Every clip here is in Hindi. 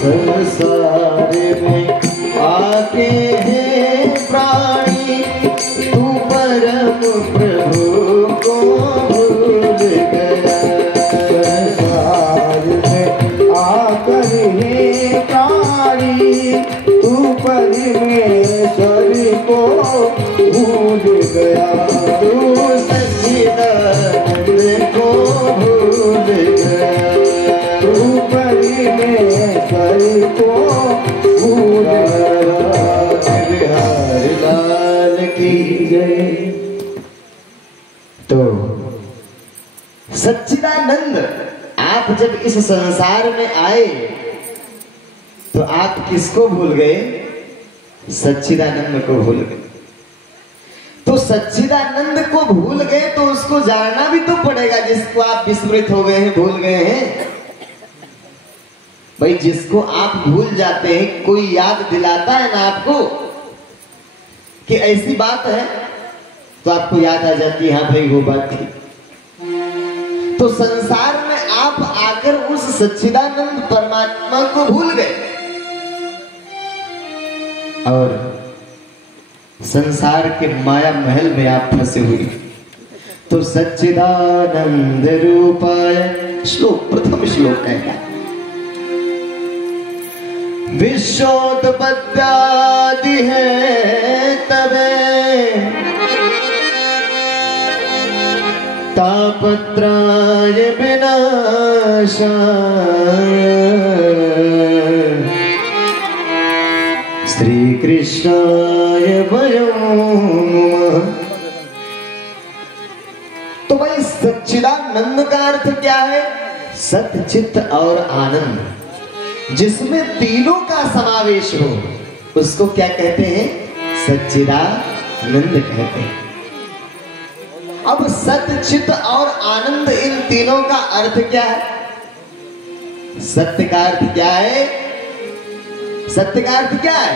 संसार में आके है प्राणी, तू परम प्रभु को भूल गया। संसार में आकर हे प्राणी, तू परमेश्वर को भूल गया। तू सच्चिदानंद को भूल गया। तू परमेश्वर को भूल गया। बिहारी लाल की जय। तो सच्चिदानंद, आप जब इस संसार में आए तो आप किसको भूल गए? सच्चिदानंद को भूल गए। तो सच्चिदानंद को भूल गए तो उसको जानना भी तो पड़ेगा, जिसको आप विस्मृत हो गए हैं, भूल गए हैं। भाई जिसको आप भूल जाते हैं, कोई याद दिलाता है ना आपको कि ऐसी बात है, तो आपको याद आ जाती है, हाँ भाई वो बात थी। तो संसार में आप आकर उस सच्चिदानंद परमात्मा को भूल गए और संसार के माया महल में आप फंसे हुए। तो सच्चिदानंद रूपाय, श्लोक प्रथम श्लोक है, विश्वोत्पत्त्यादि है तबे, तापत्राय विनाशाय, श्री कृष्णाय वयम्। तो भाई सच्चिदानंद का अर्थ क्या है? सत्य, चित्त और आनंद, जिसमें तीनों का समावेश हो, उसको क्या कहते हैं? सच्चिदानंद कहते हैं। अब सत्य, चित्त और आनंद, इन तीनों का अर्थ क्या है? सत्य का अर्थ क्या है? सत्य का अर्थ क्या है?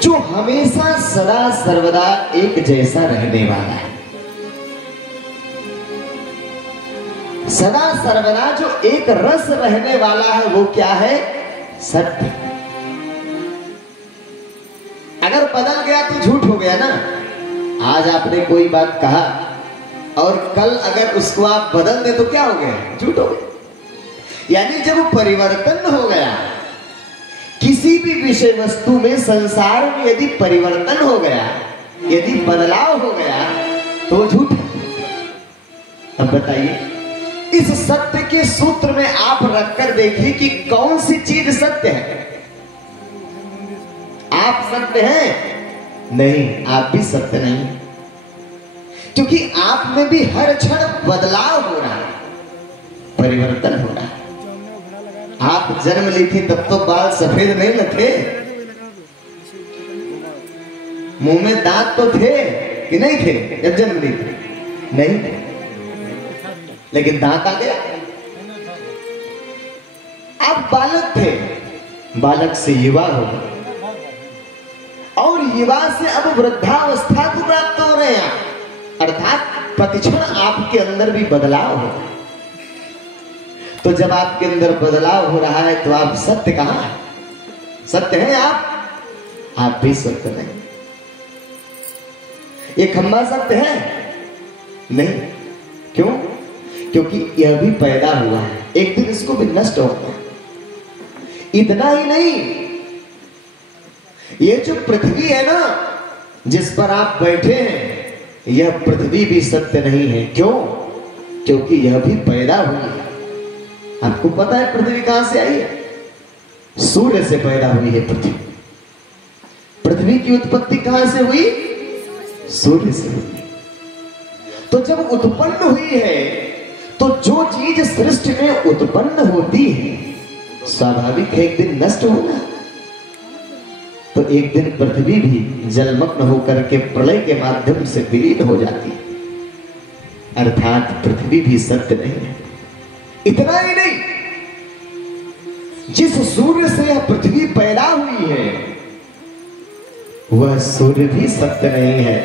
जो हमेशा सदा सर्वदा एक जैसा रहने वाला है। सदा सर्वदा जो एक रस रहने वाला है, वो क्या है? सत्य। अगर बदल गया तो झूठ हो गया ना। आज आपने कोई बात कहा और कल अगर उसको आप बदल दे तो क्या हो गया? झूठ हो गया। यानी जब परिवर्तन हो गया किसी भी विषय वस्तु में, संसार में यदि परिवर्तन हो गया, यदि बदलाव हो गया तो वो झूठ है। अब बताइए, इस सत्य के सूत्र में आप रखकर देखिए कि कौन सी चीज सत्य है। आप सत्य हैं? नहीं, आप भी सत्य नहीं, क्योंकि आप में भी हर क्षण बदलाव हो रहा है, परिवर्तन हो रहा है। आप जन्म ली थी तब तो बाल सफेद नहीं न थे, मुंह में दांत तो थे कि नहीं थे जब जन्म ली थी? नहीं थे, लेकिन दांत आ गया। आप बालक थे, बालक से युवा हो गए और युवा से अब वृद्धावस्था को प्राप्त हो रहे हैं, अर्थात प्रतिक्षण आपके अंदर भी बदलाव हो। तो जब आपके अंदर बदलाव हो रहा है तो आप सत्य कहां है? सत्य है आप भी सत्य नहीं। ये खंबा सत्य है? नहीं। क्यों? क्योंकि यह भी पैदा हुआ है, एक दिन इसको भी नष्ट होगा। इतना ही नहीं, ये जो पृथ्वी है ना, जिस पर आप बैठे हैं, यह पृथ्वी भी सत्य नहीं है। क्यों? क्योंकि यह भी पैदा हुई है। आपको पता है पृथ्वी कहां से आई है? सूर्य से पैदा हुई है पृथ्वी। पृथ्वी की उत्पत्ति कहां से हुई? सूर्य से हुई। तो जब उत्पन्न हुई है तो जो चीज सृष्टि में उत्पन्न होती है स्वाभाविक है एक दिन नष्ट होगा। तो एक दिन पृथ्वी भी जलमग्न होकर के प्रलय के माध्यम से विलीन हो जाती है, अर्थात पृथ्वी भी सत्य नहीं है। इतना ही नहीं, जिस सूर्य से यह पृथ्वी पैदा हुई है वह सूर्य भी सत्य नहीं है।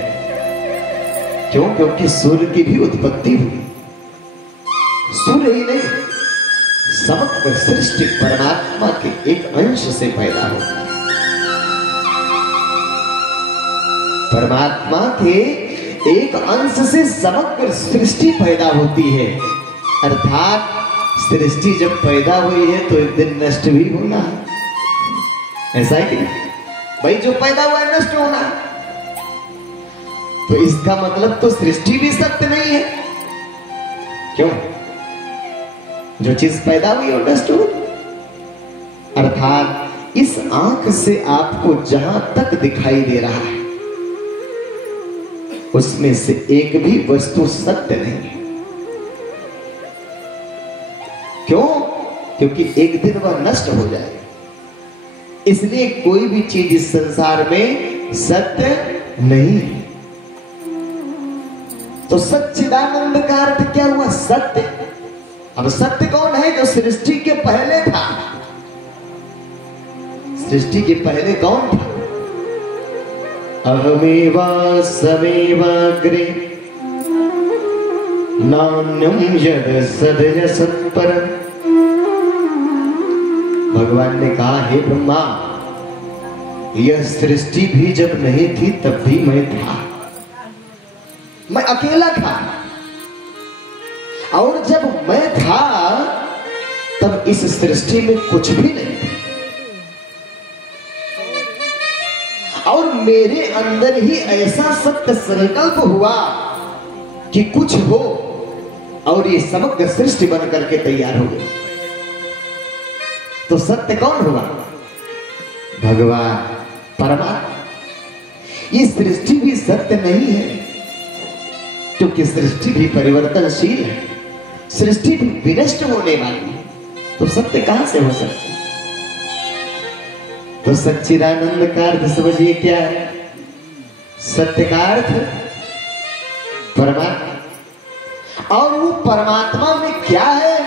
क्यों? क्योंकि सूर्य की भी उत्पत्ति हुई। सूर्य ही नहीं, समग्र सृष्टि परमात्मा के एक अंश से पैदा होती है। परमात्मा के एक अंश से समग्र सृष्टि पैदा होती है। अर्थात सृष्टि जब पैदा हुई है तो एक दिन नष्ट भी होना है। ऐसा है कि नहीं भाई, जो पैदा हुआ है नष्ट होना है। तो इसका मतलब तो सृष्टि भी सत्य नहीं है। क्यों? जो चीज पैदा हुई और नष्ट हुई। अर्थात इस आंख से आपको जहां तक दिखाई दे रहा है उसमें से एक भी वस्तु सत्य नहीं है। क्यों? क्योंकि एक दिन वह नष्ट हो जाए। इसलिए कोई भी चीज इस संसार में सत्य नहीं है। तो सच्चिदानंद का अर्थ क्या हुआ? सत्य। अब सत्य कौन है? जो सृष्टि के पहले था। सृष्टि के पहले कौन था? अहमेवा समेवाग्रे नान्यम यद सदय सत्पर। भगवान ने कहा, हे ब्रह्मा, यह सृष्टि भी जब नहीं थी तब भी मैं था। मैं अकेला था। और जब मैं था तब इस सृष्टि में कुछ भी नहीं था। और मेरे अंदर ही ऐसा सत्य संकल्प हुआ कि कुछ हो और ये समग्र सृष्टि बन करके तैयार हो गई। तो सत्य कौन हुआ? भगवान परमात्मा। ये सृष्टि भी सत्य नहीं है क्योंकि सृष्टि भी परिवर्तनशील है। सृष्टि भी विनष्ट होने वाली है। तो सत्य कहां से हो सकता है? तो सच्चिदानंद का अर्थ समझिए क्या है? सत्य का अर्थ परमात्मा। और वो परमात्मा में क्या है?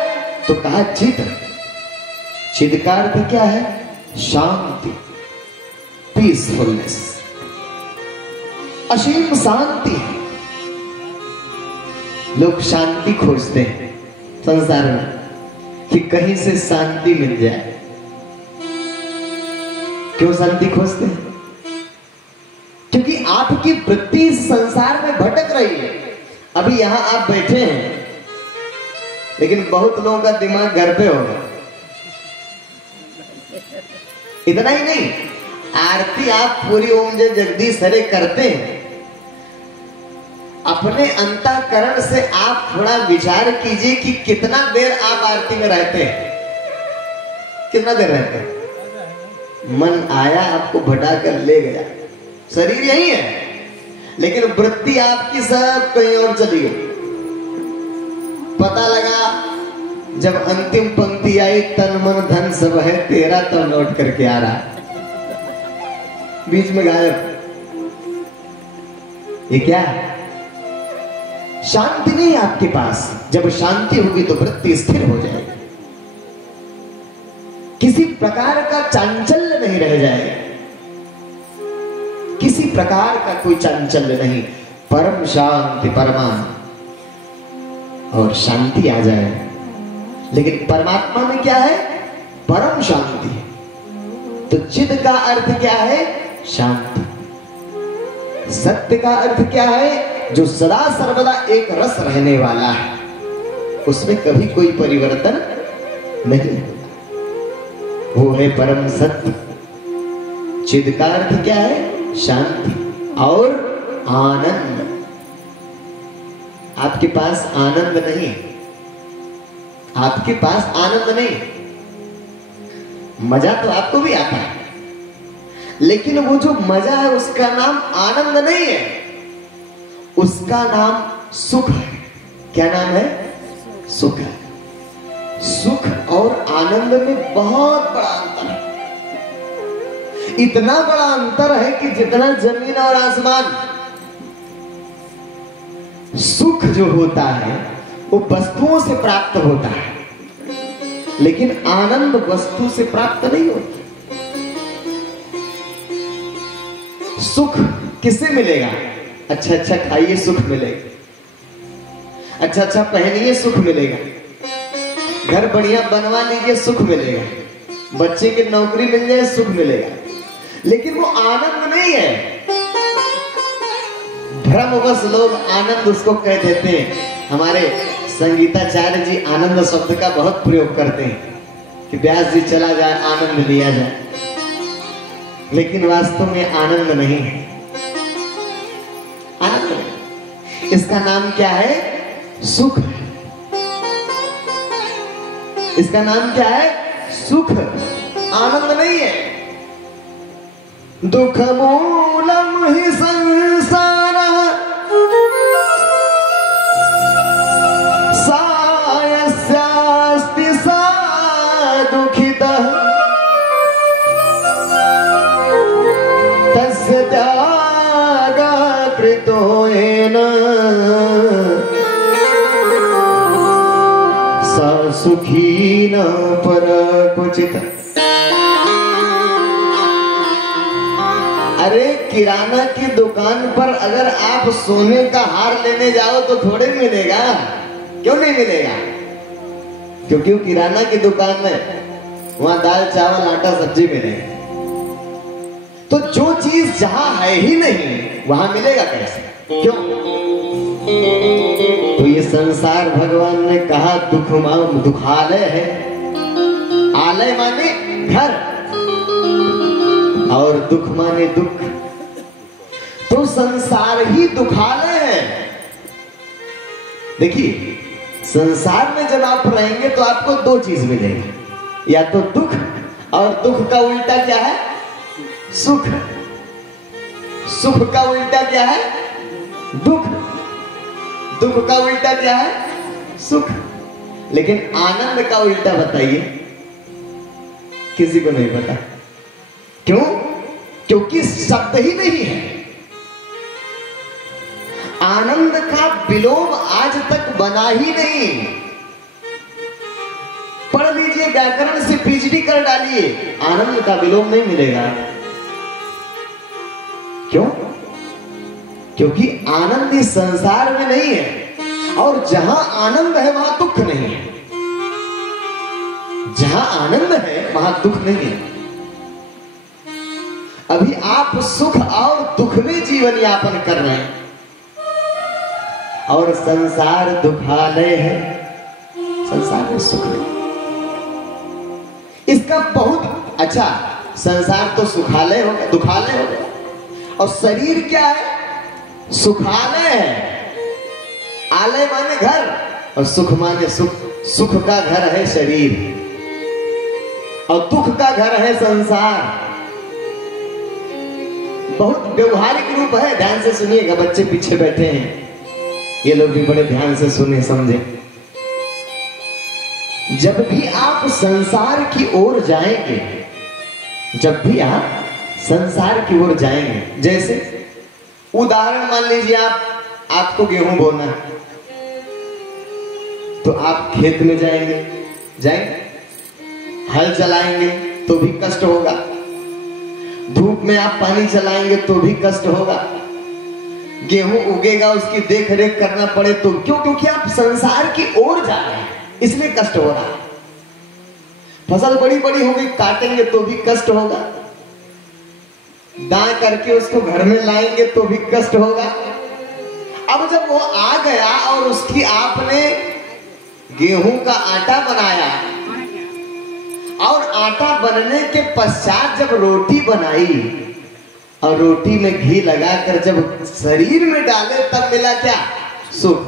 तो कहा चित। चित का अर्थ क्या है? शांति, पीसफुलनेस, असीम शांति है। लोग शांति खोजते हैं संसार में कि कहीं से शांति मिल जाए। क्यों शांति खोजते हैं? क्योंकि आपकी वृत्ति संसार में भटक रही है। अभी यहां आप बैठे हैं लेकिन बहुत लोगों का दिमाग घर पे होगा। इतना ही नहीं, आरती आप पूरी ओम जय जगदीश हरे करते हैं। अपने अंतःकरण से आप थोड़ा विचार कीजिए कि कितना देर आप आरती में रहते हैं। कितना देर रहते हैं? मन आया आपको भटा कर ले गया। शरीर यही है लेकिन वृत्ति आपकी सब कहीं और चली गई। पता लगा जब अंतिम पंक्ति आई, तन मन धन सब है तेरा, तो लौट करके आ रहा, बीच में गायब। ये क्या है? शांति नहीं आपके पास। जब शांति होगी तो वृत्ति स्थिर हो जाएगी। किसी प्रकार का चांचल्य नहीं रह जाएगा। किसी प्रकार का कोई चांचल्य नहीं। परम शांति, परमानंद और शांति आ जाए। लेकिन परमात्मा में क्या है? परम शांति है। तो चिद का अर्थ क्या है? शांति। सत्य का अर्थ क्या है? जो सदा सर्वदा एक रस रहने वाला है, उसमें कभी कोई परिवर्तन नहीं होता। वो है परम सत्य। चिद का अर्थ क्या है? शांति और आनंद। आपके पास आनंद नहीं, आपके पास आनंद नहीं। मजा तो आपको भी आता है लेकिन वो जो मजा है उसका नाम आनंद नहीं है, उसका नाम सुख है। क्या नाम है? सुख है। सुख और आनंद में बहुत बड़ा अंतर है। इतना बड़ा अंतर है कि जितना जमीन और आसमान। सुख जो होता है वो वस्तुओं से प्राप्त होता है लेकिन आनंद वस्तु से प्राप्त नहीं होता। सुख किससे मिलेगा? अच्छा अच्छा खाइए सुख मिलेगा, अच्छा अच्छा पहनिए सुख मिलेगा, घर बढ़िया बनवा लीजिए, सुख मिलेगा, बच्चे की नौकरी मिल जाए, सुख मिलेगा, लेकिन वो आनंद नहीं है। भ्रमवश लोग आनंद उसको कह देते हैं। हमारे संगीताचार्य जी आनंद शब्द का बहुत प्रयोग करते हैं कि व्यास जी चला जाए आनंद लिया जाए, लेकिन वास्तव में आनंद नहीं है। आनंद नहीं, इसका नाम क्या है? सुख। इसका नाम क्या है? सुख, आनंद नहीं है। दुख मूलम ही संसार सायस्यास्ति सा दुखितः तस्य त्यागा कृतो येन स सुखी न परक्वचित्। अरे किराना की दुकान पर अगर आप सोने का हार लेने जाओ तो थोड़े मिलेगा। क्यों नहीं मिलेगा? क्योंकि वो किराना की दुकान में वहां दाल चावल आटा सब्जी मिलेगा। तो जो चीज जहां है ही नहीं वहां मिलेगा कैसे? क्यों? तो ये संसार भगवान ने कहा दुखालय है। आलय माने घर और दुख माने दुख। तो संसार ही दुखालय है। देखिए, संसार में जब आप रहेंगे तो आपको दो चीज मिलेगी, या तो दुख, और दुख का उल्टा क्या है? सुख। सुख का उल्टा क्या है? दुख। दुख का उल्टा क्या है? सुख। लेकिन आनंद का उल्टा बताइए, किसी को नहीं पता। क्यों? क्योंकि शब्द ही नहीं है। आनंद का विलोम आज तक बना ही नहीं। पढ़ लीजिए, व्याकरण से पीएचडी कर डालिए, आनंद का विलोम नहीं मिलेगा। क्यों? क्योंकि आनंद इस संसार में नहीं है, और जहां आनंद है वहां दुख नहीं है। जहां आनंद है वहां दुख नहीं है। अभी आप सुख और दुख में जीवन यापन कर रहे हैं, और संसार दुखालय है। संसार में सुख नहीं। इसका बहुत अच्छा, संसार तो सुखालय हो गया, दुखालय हो गया, और शरीर क्या है? सुखालय है। आलय माने घर, और सुख माने सुख। सुख का घर है शरीर, और दुख का घर है संसार। बहुत व्यवहारिक रूप है, ध्यान से सुनिएगा। बच्चे पीछे बैठे हैं, ये लोग भी बड़े ध्यान से सुने समझे। जब भी आप संसार की ओर जाएंगे, जब भी आप संसार की ओर जाएंगे, जैसे उदाहरण मान लीजिए आपको गेहूं बोना है, तो आप खेत में जाएंगे, हल चलाएंगे तो भी कष्ट होगा, धूप में आप पानी चलाएंगे तो भी कष्ट होगा, गेहूं उगेगा उसकी देख रेख करना पड़े तो क्यों? क्योंकि आप संसार की ओर जा रहे हैं, इसलिए कष्ट हो रहा है। फसल बड़ी बड़ी होगी, काटेंगे तो भी कष्ट होगा, दाएं करके उसको घर में लाएंगे तो भी कष्ट होगा। अब जब वो आ गया और उसकी आपने गेहूं का आटा बनाया, और आटा बनने के पश्चात जब रोटी बनाई, और रोटी में घी लगाकर जब शरीर में डाले, तब मिला क्या? सुख।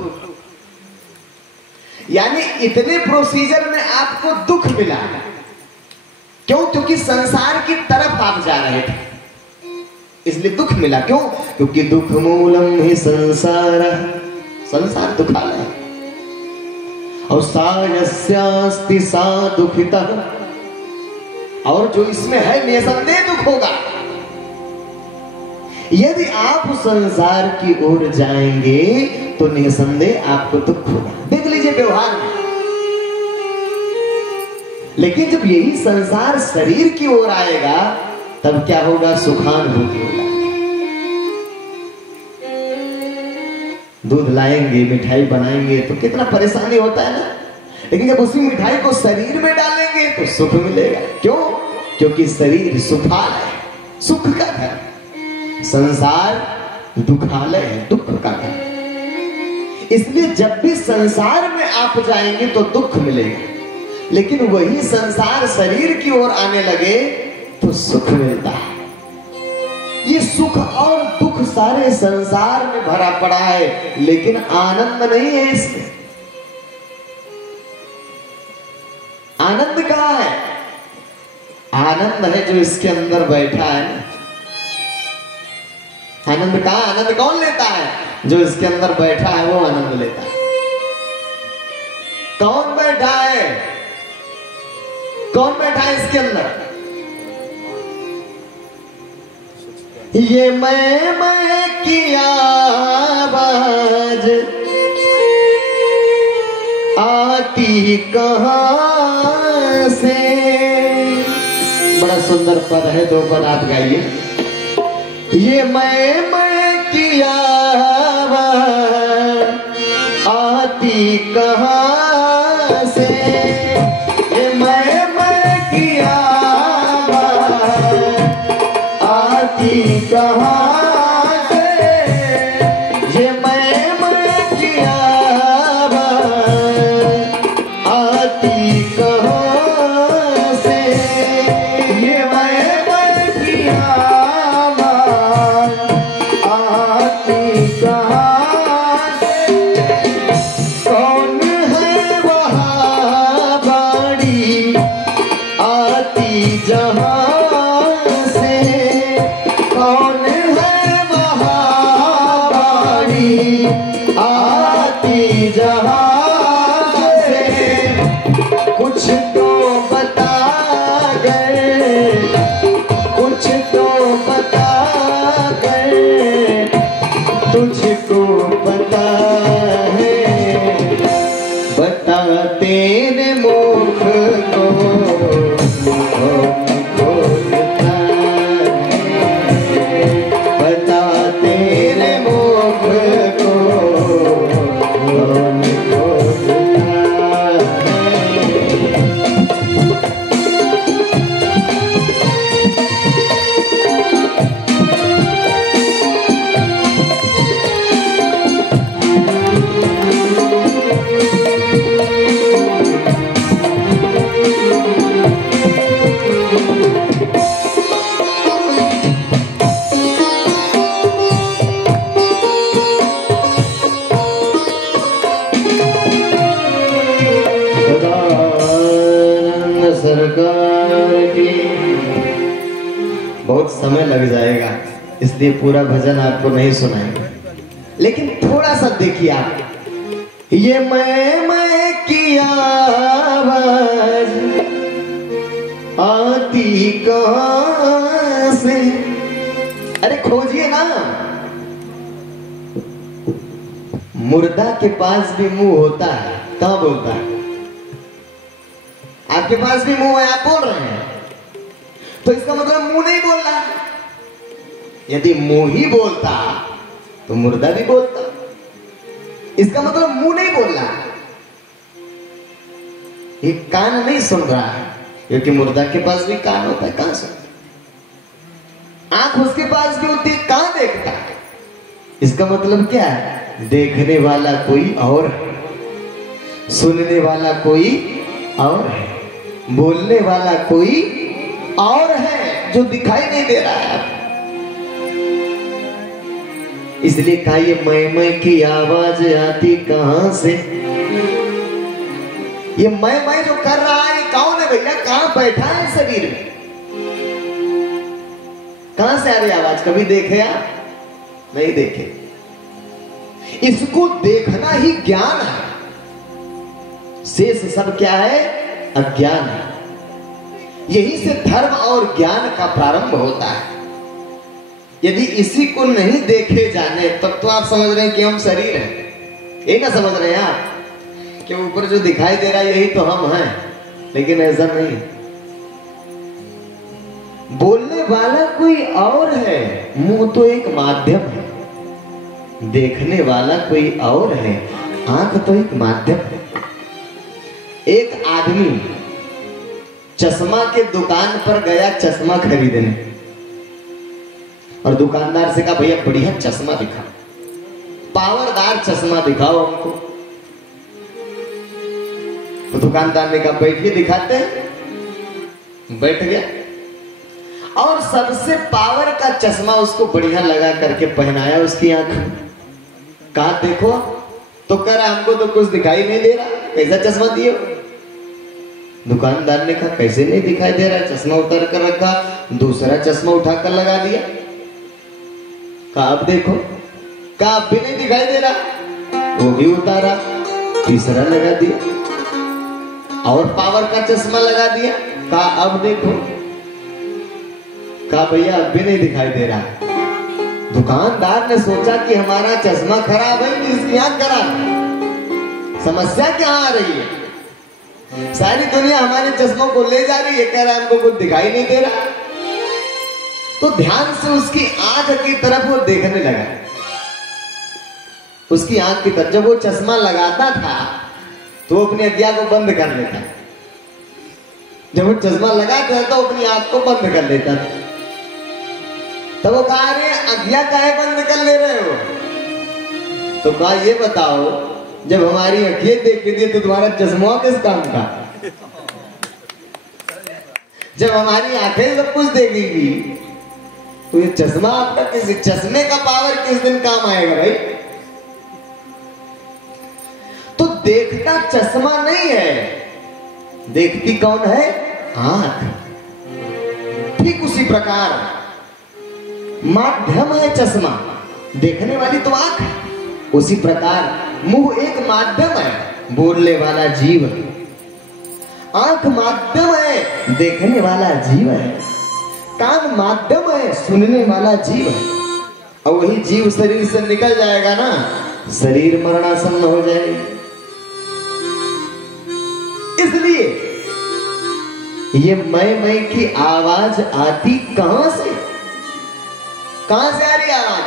यानी इतने प्रोसीजर में आपको दुख मिला। क्यों? क्योंकि संसार की तरफ आप जा रहे थे, इसलिए दुख मिला। क्यों? क्योंकि दुख मूलम ही संसार, संसार दुखालय है। और सायस्यास्ति सा दुखितः, और जो इसमें है निसंदेह दुख होगा। यदि आप संसार की ओर जाएंगे तो निसंदेह आपको दुख होगा। देख लीजिए व्यवहार में। लेकिन जब यही संसार शरीर की ओर आएगा, तब क्या होगा? सुखानुभूति होगा। दूध लाएंगे, मिठाई बनाएंगे तो कितना परेशानी होता है ना। लेकिन जब उसी मिठाई को शरीर में डालेंगे तो सुख मिलेगा। क्यों? क्योंकि शरीर सुखालय है, सुख का घर। संसार दुखालय है, दुख का घर। इसलिए जब भी संसार में आप जाएंगे तो दुख मिलेगा, लेकिन वही संसार शरीर की ओर आने लगे तो सुख मिलता है। ये सुख और दुख सारे संसार में भरा पड़ा है, लेकिन आनंद नहीं है इसमें। आनंद कहाँ है? आनंद है जो इसके अंदर बैठा है ना। आनंद कहाँ? आनंद कौन लेता है? जो इसके अंदर बैठा है वो आनंद लेता है। कौन बैठा है? कौन बैठा है इसके अंदर? ये मैं की आवाज आती कहां से। बड़ा सुंदर पद है, दो पद आप गाइए। ये मैं की आवाज आती कहां से। ये मैं की आवाज आती कहां से। ये मैं की आवाज आती कहां से। ये मैं की आवाज आती कहां से। कौन है वहाँ बाड़ी आती जहां से। कौन है वहाँ बाड़ी आती जहां से। कुछ तो बता गए, कुछ तो बता गए, तुझको पता है। बता तेरे मुख को कौन खोलता है। बता तेरे मुख को कौन खोलता है। सदानंद सरकार की। बहुत समय लग जाएगा, इसलिए पूरा भजन आपको नहीं सुनाएंगे, लेकिन थोड़ा सा देखिए आप। ये मैं की आवाज आती कहां से। अरे खोजिए ना। मुर्दा के पास भी मुंह होता है, कहां बोलता है? आपके पास भी मुंह है, आप बोल रहे हैं, तो इसका मतलब मुंह नहीं बोल रहा। यदि मुंह ही बोलता तो मुर्दा भी बोलता। इसका मतलब मुंह नहीं बोल रहा, ये कान नहीं सुन रहा है, क्योंकि मुर्दा के पास भी कान होता है, कहां सुनता। आंख उसके पास भी होती है, कहां देखता है। इसका मतलब क्या है? देखने वाला कोई और है, सुनने वाला कोई और है, बोलने वाला कोई और है, जो दिखाई नहीं दे रहा है। इसलिए कहा ये मैं की आवाज आती कहां से। ये मैं जो कर रहा है, ये कौन है भैया? कहां बैठा है शरीर में? कहां से आ रही आवाज? कभी देखे आप? नहीं देखे। इसको देखना ही ज्ञान है। शेष सब क्या है? अज्ञान है। यही से धर्म और ज्ञान का प्रारंभ होता है। यदि इसी को नहीं देखे जाने, तब तो आप समझ रहे हैं कि हम शरीर हैं। ये ना समझ रहे हैं आप कि ऊपर जो दिखाई दे रहा है यही तो हम हैं, लेकिन ऐसा नहीं। बोलने वाला कोई और है, मुंह तो एक माध्यम है। देखने वाला कोई और है, आंख तो एक माध्यम है। एक आदमी चश्मा के दुकान पर गया चश्मा खरीदने, और दुकानदार से कहा भैया बढ़िया चश्मा दिखाओ, पावरदार चश्मा दिखाओ हमको। तो दुकानदार ने कहा बैठिए दिखाते हैं। बैठ गया और सबसे पावर का चश्मा उसको बढ़िया लगा करके पहनाया उसकी आंख। कहा देखो, तो कर हमको तो कुछ दिखाई नहीं दे रहा, कैसा चश्मा दिए? दुकानदार ने कहा कैसे नहीं दिखाई दे रहा? चश्मा उतार कर रखा, दूसरा चश्मा उठाकर लगा दिया। कहा अब देखो, कहा अब भी नहीं दिखाई दे रहा, वो भी उतारा, तीसरा लगा दिया और पावर का चश्मा लगा दिया। कहा अब देखो, कहा भैया अब भी नहीं दिखाई दे रहा। दुकानदार ने सोचा कि हमारा चश्मा खराब है कि इसकी आंख खराब है, समस्या क्या आ रही है? सारी दुनिया हमारे चश्मों को ले जा रही है, कह रहा है हमको कुछ दिखाई नहीं दे रहा। तो ध्यान से उसकी आंख की तरफ वो देखने लगा, उसकी आंख की तरफ। जब वो चश्मा लगाता था तो अपनी अज्ञा को बंद कर लेता, जब वो चश्मा लगाता तो अपनी आंख को बंद कर लेता था। तो वो कहा अरे अज्ञा काहे बंद कर ले रहे हो? तो कहा ये बताओ, जब हमारी आंखें देखती थी तो तुम्हारा चश्मा किस काम का? जब हमारी आंखें सब कुछ देखेगी तो ये चश्मा आपका किसी, चश्मे का पावर किस दिन काम आएगा भाई? तो देखता चश्मा नहीं है, देखती कौन है? आंख। ठीक उसी प्रकार माध्यम है चश्मा, देखने वाली तो आंख है। उसी प्रकार मुंह एक माध्यम है, बोलने वाला जीव है। आंख माध्यम है, देखने वाला जीव है। कान माध्यम है, सुनने वाला जीव है। और वही जीव शरीर से निकल जाएगा ना, शरीर मरणासन्न हो जाएगा। इसलिए ये मैं की आवाज आती कहां से? कहां से आ रही आवाज?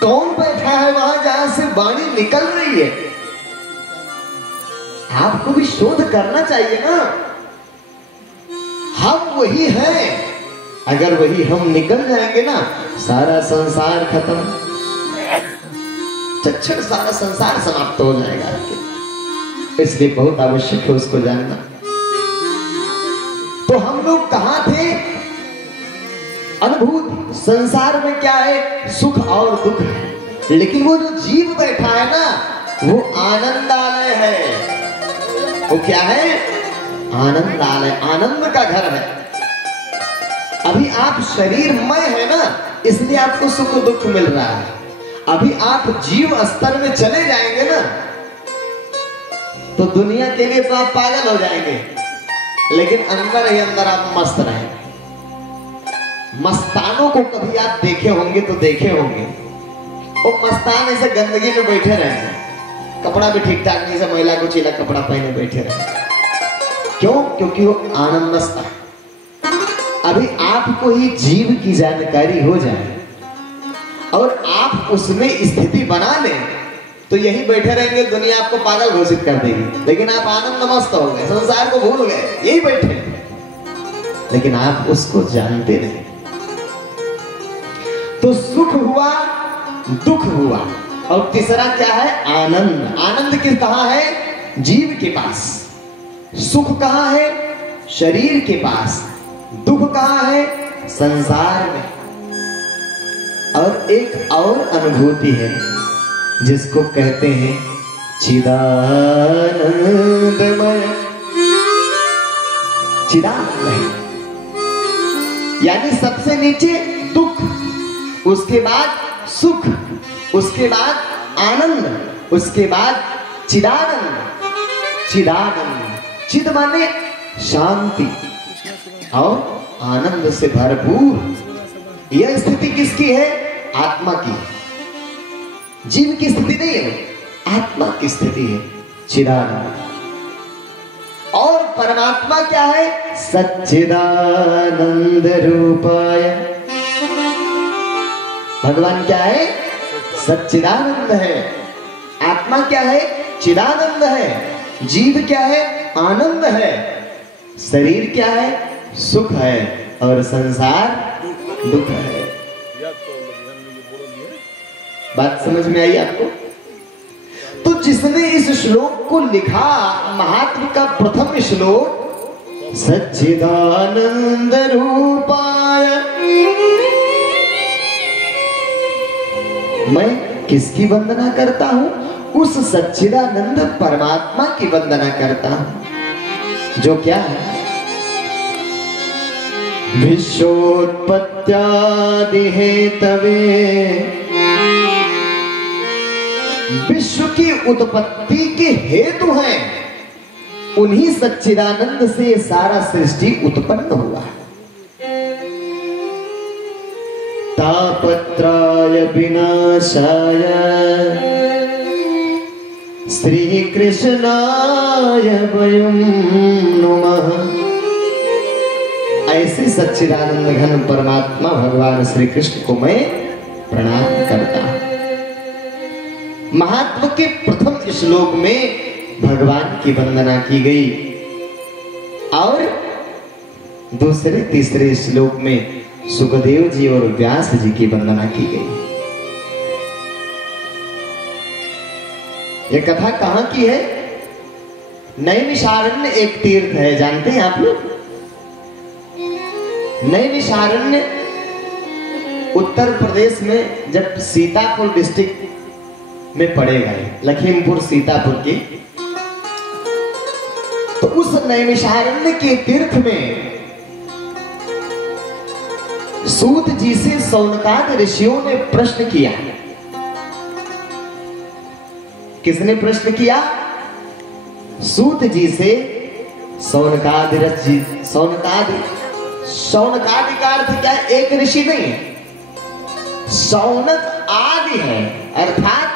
कौन बैठा है वहां जहां से वाणी निकल रही है? आपको भी शोध करना चाहिए ना। हम वही हैं, अगर वही हम निकल जाएंगे ना, सारा संसार खत्म, चक्षण सारा संसार समाप्त हो जाएगा। इसलिए बहुत आवश्यक है उसको जानना। तो हम लोग कहां थे? अनुभूत संसार में क्या है? सुख और दुख है। लेकिन वो जो जीव बैठा है ना, वो आनंदालय है। वो क्या है? आनंदालय, आनंद का घर है। अभी आप शरीरमय है ना, इसलिए आपको सुख दुख मिल रहा है। अभी आप जीव स्तर में चले जाएंगे ना, तो दुनिया के लिए तो आप पागल हो जाएंगे, लेकिन अंदर ही अंदर आप मस्त रहेंगे। मस्तानों को कभी आप देखे होंगे तो देखे होंगे, वो मस्तान ऐसे गंदगी में बैठे रहेंगे, कपड़ा भी ठीक ठाक नहीं से महिला को चीला कपड़ा पहने बैठे रहे। क्यों? क्योंकि वो आनंदस्थ है। अभी आपको ही जीव की जानकारी हो जाए और आप उसमें स्थिति बना लें, तो यही बैठे रहेंगे, दुनिया आपको पागल घोषित कर देगी, लेकिन आप आनंद मस्त हो गए, संसार को भूल गए, यही बैठे। लेकिन आप उसको जानते नहीं। तो सुख हुआ, दुख हुआ, और तीसरा क्या है? आनंद। आनंद किस कहां है? जीव के पास। सुख कहां है? शरीर के पास। दुख कहां है? संसार में। और एक और अनुभूति है जिसको कहते हैं चिदानंदमय। चिदानंदमय यानी सबसे नीचे दुख, उसके बाद सुख, उसके बाद आनंद, उसके बाद चिदानंद। चिदानंद, चिद माने शांति और आनंद से भरपूर। यह स्थिति किसकी है? आत्मा की। जीव की स्थिति नहीं है, आत्मा की स्थिति है चिदानंद। और परमात्मा क्या है? सच्चिदानंद रूपाय। भगवान क्या है? सच्चिदानंद है। आत्मा क्या है? चिदानंद है। जीव क्या है? आनंद है। शरीर क्या है? सुख है। और संसार दुख है। बात समझ में आई आपको? तो जिसने इस श्लोक को लिखा, महात्म का प्रथम श्लोक, सच्चिदानंद रूपाय, मैं किसकी वंदना करता हूं? उस सच्चिदानंद परमात्मा की वंदना करता हूं, जो क्या है? विश्वोत्पत्त्यादि हेतवे, विश्व की उत्पत्ति के हेतु हैं। उन्हीं सच्चिदानंद से सारा सृष्टि उत्पन्न हुआ है। तापत्राय विनाशाय श्री कृष्णाय वयं नुमः। ऐसे सच्चिदानंद घन परमात्मा भगवान श्री कृष्ण को मैं प्रणाम करता हूं। महात्म के प्रथम श्लोक में भगवान की वंदना की गई और दूसरे तीसरे श्लोक में सुखदेव जी और व्यास जी की वंदना की गई। यह कथा कहां की है? नैमिषारण्य एक तीर्थ है, जानते हैं आप लोग? नैमिषारण्य उत्तर प्रदेश में, जब सीतापुर डिस्ट्रिक्ट में पड़ेगा, लखीमपुर सीतापुर की, तो उस नैमिषारण्य के तीर्थ में सूत जी से शौनकादि ऋषियों ने प्रश्न किया। किसने प्रश्न किया? सूत जी से शौनकादि ऋषि। शौनकादि का अर्थ क्या है? एक ऋषि नहीं है, शौनक आदि है, अर्थात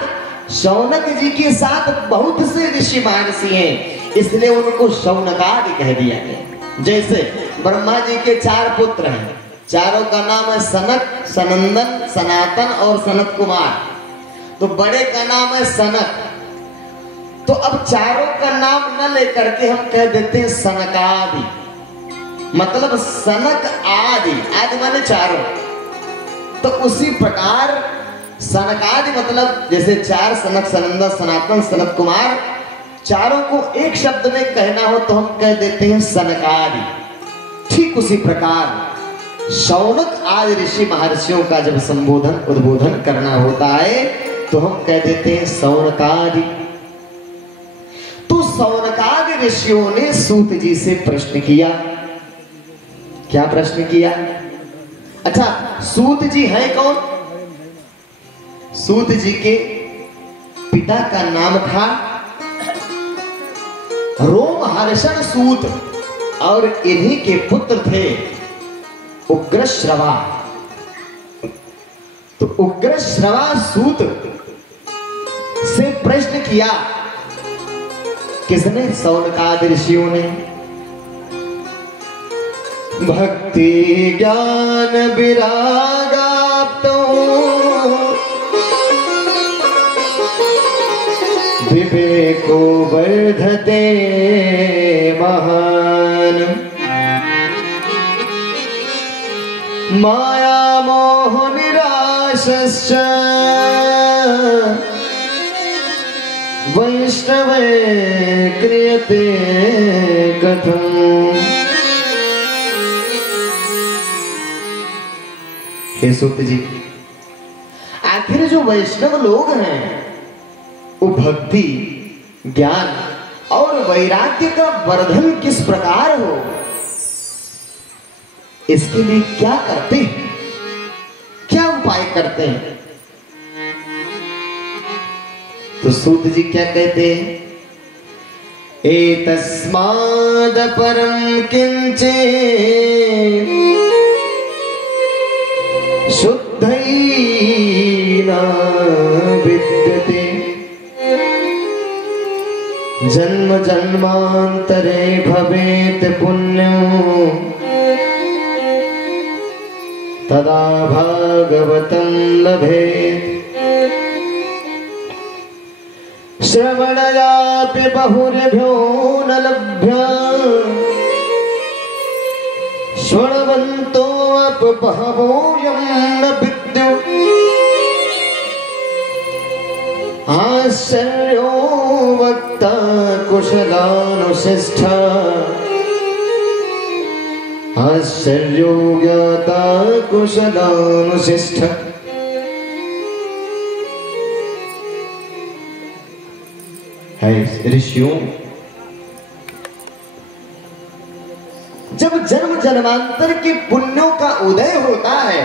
शौनक जी के साथ बहुत से ऋषि महर्षि हैं, इसलिए उनको शौनकादि कह दिया गया। जैसे ब्रह्मा जी के 4 पुत्र हैं, चारों का नाम है सनक, सनंदन, सनातन और सनत कुमार। तो बड़े का नाम है सनक। तो अब चारों का नाम न लेकर के हम कह देते हैं सनकादि, मतलब सनक आदि, आदि माने चारों। तो उसी प्रकार सनकादि मतलब जैसे 4 सनक, सनंदन, सनातन, सनत कुमार, चारों को एक शब्द में कहना हो तो हम कह देते हैं सनकादि। ठीक उसी प्रकार शौनक आदि ऋषि महर्षियों का जब संबोधन उद्बोधन करना होता है तो हम कह देते हैं शौनकादि। तो शौनकादि ऋषियों ने सूत जी से प्रश्न किया। क्या प्रश्न किया? अच्छा, सूत जी हैं कौन? सूत जी के पिता का नाम था रोमहर्षण सूत और इन्हीं के पुत्र थे उग्रश्रवा। तो उग्रश्रवा सूत से प्रश्न किया। किसने? शौनकादि ऋषियों ने। भक्ति ज्ञान विरागाप्तो विवेको वर्धते महान, माया मोह निराशश्च वैष्णवे क्रियते कथम्। हे सूत जी, आखिर जो वैष्णव लोग हैं वो भक्ति, ज्ञान और वैराग्य का वर्धन किस प्रकार हो, इसके लिए क्या करते हैं, क्या उपाय करते हैं? तो सूत जी क्या कहते हैं? एतस्माद् परं किंचित् शुद्धैना विद्यते, जन्म जन्मांतरे भवेत् पुण्यो तदा भागवतं लभेत्। श्रवणयापि बहुर्भ्यो न लभ्य श्रवणवन्तो बहवोऽयं न विद्यु आश्चर्यो वक्ता कुशलानुशिष्ठ आश्चर्यो ज्ञाता कुशलानुशिष्ठ। है ऋषियों, जब जन्म जन्मांतर के पुण्यों का उदय होता है